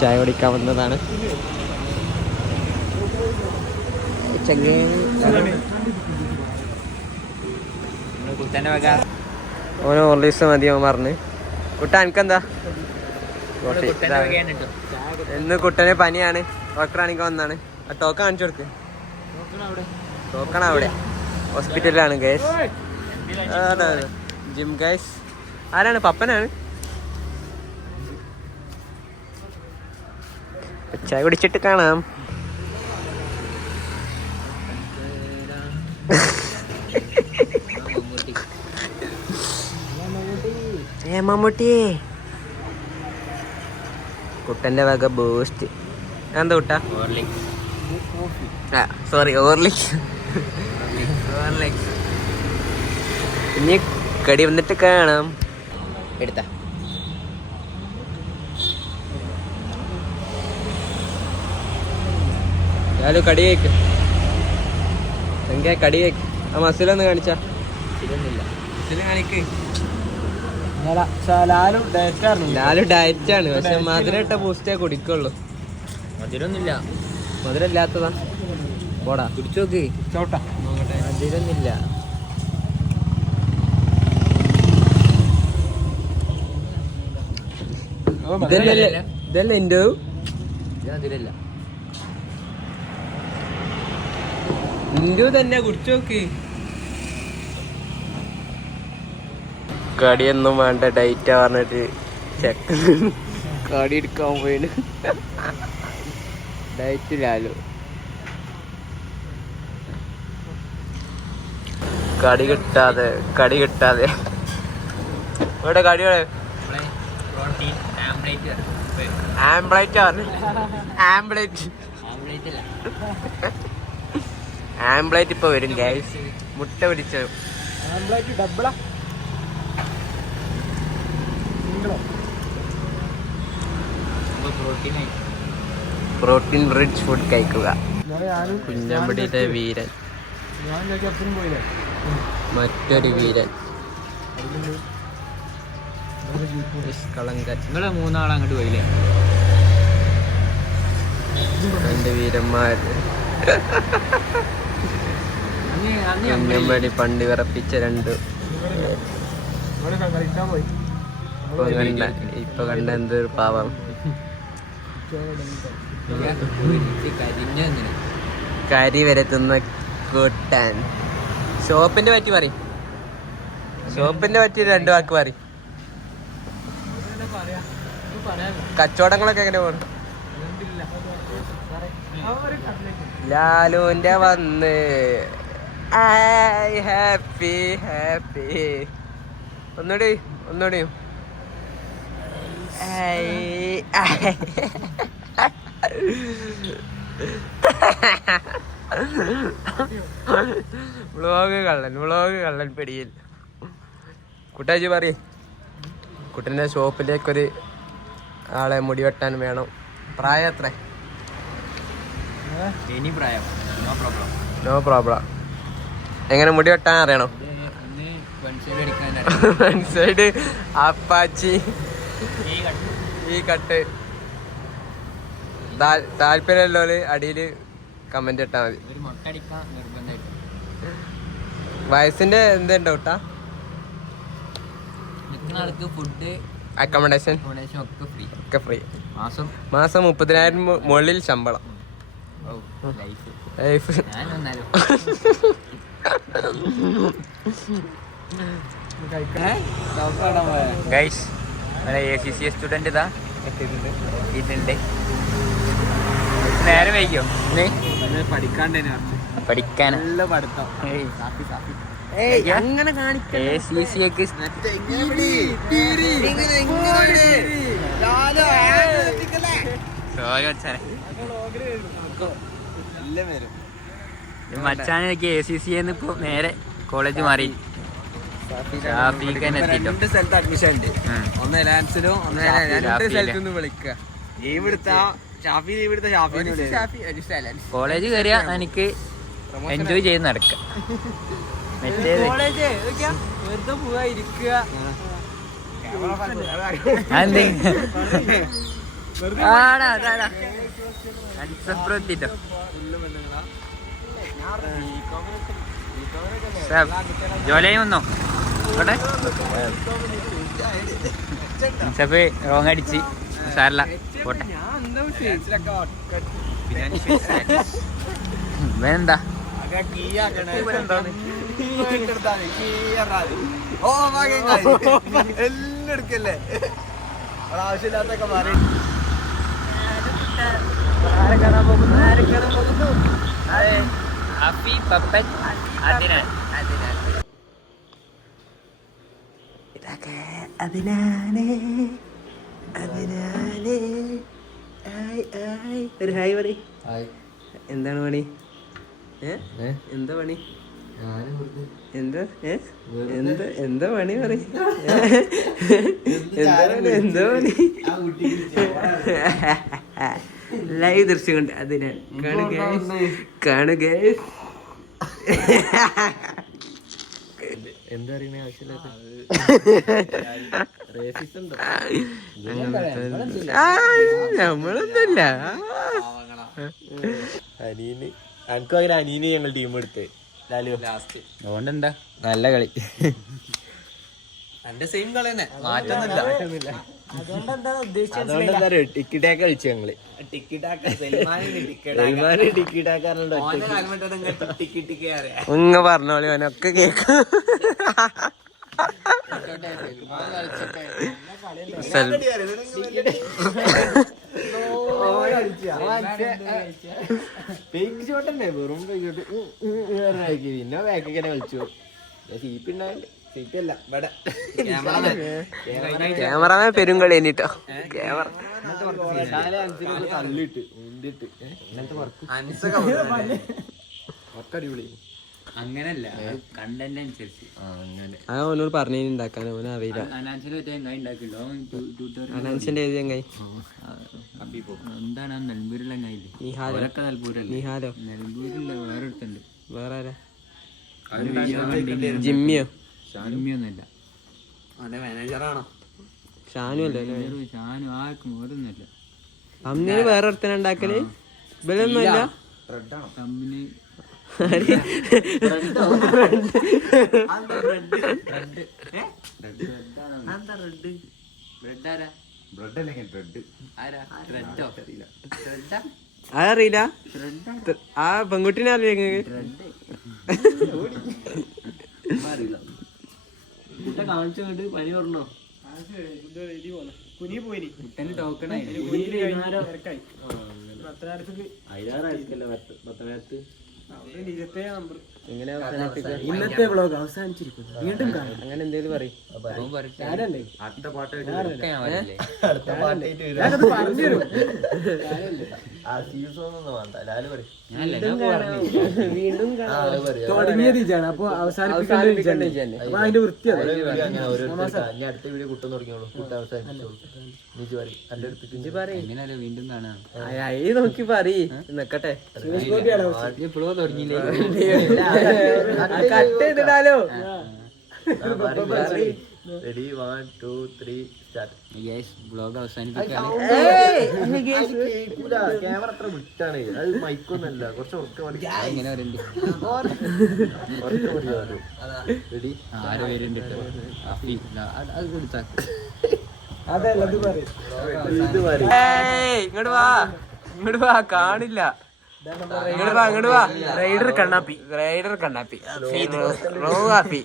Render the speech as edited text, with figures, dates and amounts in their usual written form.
ചായ കുടിക്കാൻ വന്നതാണ്. ഓന് ഓർലീസ് മതിയോ പറഞ്ഞ്. കുട്ട എനിക്കെന്താ? ഇന്ന് കുട്ടന് പനിയാണ്, ഡോക്ടർ കാണിക്കാൻ വന്നാണ്. ടോക്കൺ കാണിച്ചു കൊടുക്ക്. ടോക്കൺ അവിടെ ഹോസ്പിറ്റലിലാണ് ഗൈസ്. Gym guys. ആരാണ്? പപ്പനാണ്. ചായ കുടിച്ചിട്ട് കാണാം. മമ്മൂട്ടിയെ കുട്ടന്റെ വക ബൂസ്റ്റ്. എന്താ കുട്ട? Sorry, Horlicks. ഇനി കടി വന്നിട്ട് കാണാം. എടുത്ത കടി കേക്ക്. കടി കേക്ക്. ആ മസിലൊന്ന് കാണിച്ചാ. മസില് കാണിക്ക്. ലാലു ഡയറ്റാണ്, പക്ഷെ മധുരം ഇട്ട ബൂസ്റ്റേ കുടിക്കുള്ളൂ. മധുരമൊന്നുമില്ല. മധുരം ഇല്ലാത്തതാ. പോടാ കുടിച്ചു നോക്ക്. മധുരമൊന്നുമില്ല. ഇതല്ലേ എന്റെ മധുരല്ല. ഇന്ത്യ തന്നെ കുടിച്ചു നോക്ക്. കടിയൊന്നും വേണ്ട, ഡയറ്റാ പറഞ്ഞിട്ട് ചെക്ക് കടി എടുക്കാൻ പോയിന്. ഡയറ്റിലാലോ. കടി കിട്ടാതെ ഇവിടെ കടികള് ആംബ്ലേറ്റ് ഇപ്പൊ വരും ഗൈസ്. മുട്ട പിടിച്ച പ്രോട്ടീൻ റിച്ച് ഫുഡ് കഴിക്കുക. കുഞ്ഞമ്പടിയിലെ വീരൻ, മറ്റൊരു വീരൻ. നിങ്ങളെ മൂന്നാൾ അങ്ങോട്ട് പോയില്ലേ? രണ്ട് വീരന്മാർ. കുഞ്ഞമ്പടി പണ്ട് വിറപ്പിച്ച രണ്ട്. ഇപ്പൊ കണ്ട എന്തൊരു പാവം. കരി വരത്തുന്ന കൂട്ടാൻ. ഷോപ്പിന്റെ പറ്റി പറയും. ഷോപ്പിന്റെ പറ്റി രണ്ട് വാക്ക് പറയും. കച്ചവടങ്ങളൊക്കെ എങ്ങനെ പോകണം? ലാലുവിന്റെ വന്ന് ഹാപ്പി ഹാപ്പി. ഒന്നുകൂടി വ്ളോഗ് കള്ളൻ പിടിയിൽ. കുട്ടാജി പറയും. കുട്ടൻ്റെ ഷോപ്പിലേക്കൊരു ആളെ മുടി വെട്ടാൻ വേണം. പ്രായം എത്ര? No problem. എങ്ങനെ മുടി വെട്ടാൻ അറിയണോ? സൈഡ് അപ്പാച്ചി ഈ കട്ട്. താല്പര്യമുള്ളവര് അടിയില് കമന്റ് ഇട്ടാ മതി. വയസ്സിന്റെ എന്തുണ്ടോ കേട്ടാ? ഫുഡ് അക്കോമഡേഷൻ ഒക്കെ ഫ്രീ. മാസം 30,000 മുകളിൽ ശമ്പളം. ലൈഫ്. ഗൈസ്, ACCA സ്റ്റുഡന്റ് ഇതാ എത്തിയിട്ടുണ്ട്. നേരെ വൈകിയോ? പഠിക്കാൻ നല്ല പഠിത്തം. അങ്ങനെ ACCAക്ക് മച്ചാനൊക്കെ ACCA ഇപ്പൊ നേരെ കോളേജ് മാറി. രണ്ട് സ്ഥലത്ത് അഡ്മിഷൻ ഉണ്ട്. ഒന്ന് എലാൻസിലും രണ്ട് സ്ഥലത്തുനിന്ന് വിളിക്കുക. കോളേജ് കയറിയാ എനിക്ക് എൻജോയ് ചെയ്ത് നടക്കാം. മറ്റേത് വെറുതെ പോവാ ഇരിക്കുക. ജോലിയും വന്നോ സഫ് റോങ് അടിച്ച് സാരല്ല പോട്ടെ. വേനെന്താ എല്ലാം എടുക്കല്ലേ ആവശ്യമില്ലാത്തൊക്കെ മാറി. ഒരു ഹായ് പറ. എന്താണ് പണി? എന്താ പണി? എന്താ എന്താ പണി പറ. എന്താ പണി? ലൈവ് ദൃശ്യം കൊണ്ട് അതിനാൽ കാണുക. എന്താ പറയുന്ന ആവശ്യമില്ലാത്ത നമ്മളൊന്നുമില്ല. അനീന് എനിക്കും അങ്ങനെ അനീന് ഞങ്ങൾ ടീം എടുത്ത് അതുകൊണ്ടെന്താ നല്ല കളി. എന്റെ സെയിം കളി തന്നെ മാറ്റൊന്നുമില്ല. അതുകൊണ്ടെന്താ ടിക്കറ്റാക്ക കളിച്ചു ഞങ്ങള്. ഇങ്ങ പറഞ്ഞോളി ഓനൊക്കെ കേക്കും. വെറും പിന്നെ ബാക്കിങ്ങനെ കളിച്ചു. സീറ്റുണ്ടാവില്ല. സീറ്റല്ല ക്യാമറമാൻ പെരുങ്കളി എന്നിട്ടോ ക്യാമറ തള്ളിട്ട് മുന്തിട്ട് അടിപൊളി. അങ്ങനല്ല കണ്ടന്റ് അനുസരിച്ച് ആ ഓനോട് പറഞ്ഞു ഉണ്ടാക്കാൻ ഓന അറിയില്ല. അനാൻസിന്റെ ഏത് ചങ്ങായി? എന്താണ് നെൽമ്പൂരിലെ ചങ്ങായില്ലേ? അവരൊക്കെ നെൽപൂരല്ലേ? നിഹാലോ? നെൽപൂരില്ല വേറെ അടുത്തുണ്ട്. വേറെ ആരാ? ജിമ്മിയോ? ജിമ്മിയൊന്നുമില്ല. മാനേജറാണോ? ഷാനു അല്ലേ? ഷാനു ആർക്കും ഓരോന്നുമില്ല. അമ്മേന് വേറെ ഒരുത്തനെ ഉണ്ടാക്കല് ഇവലൊന്നുമില്ല. കമ്പനി അതറിയില്ല. ആ പെൺകുട്ടീനെ അറിയില്ല. കാണിച്ചു പനി പറഞ്ഞോ? ടോക്കൺ ഇന്നത്തെ വ്ളോഗ് അവസാനിച്ചിരിക്കുന്നു. വീണ്ടും കാണാം. അങ്ങനെ എന്തേലും പറയും. അടുത്ത പാട്ട് വീണ്ടും തുടങ്ങിയതാണ്. അപ്പൊ അവസാനിപ്പിക്കേണ്ട അതിന്റെ വൃത്തിയാണ്. അടുത്ത വീഡിയോ കുട്ടം തുടങ്ങിയോളൂ. കുട്ട അവസാനിപ്പിച്ചോളൂ. വീണ്ടും കാണാം. നോക്കി പറയ് നിക്കട്ടെ. ഇപ്പോഴോ തുടങ്ങിയില്ലേ? കട്ട് ചെയ്തിടാലോ. Ready 1 2 3 start. ബ്ലോഗ് അവസാനിപ്പിക്കാം. ക്യാമറ അത്ര വിട്ടാണ്. അത് മൈക്കൊന്നല്ല. കുറച്ച് എങ്ങനെ പറയുന്നുണ്ട്? റെഡി. ആറ് പേരുണ്ട്. അത് കൊടുത്താ ഇങ്ങോട്ട് വാ, ഇങ്ങോട്ട് വാ. കാണില്ല. ഇങ്ങോട്ട് വാ. റൈഡർ കണ്ണാപ്പി റോഹാപ്പി.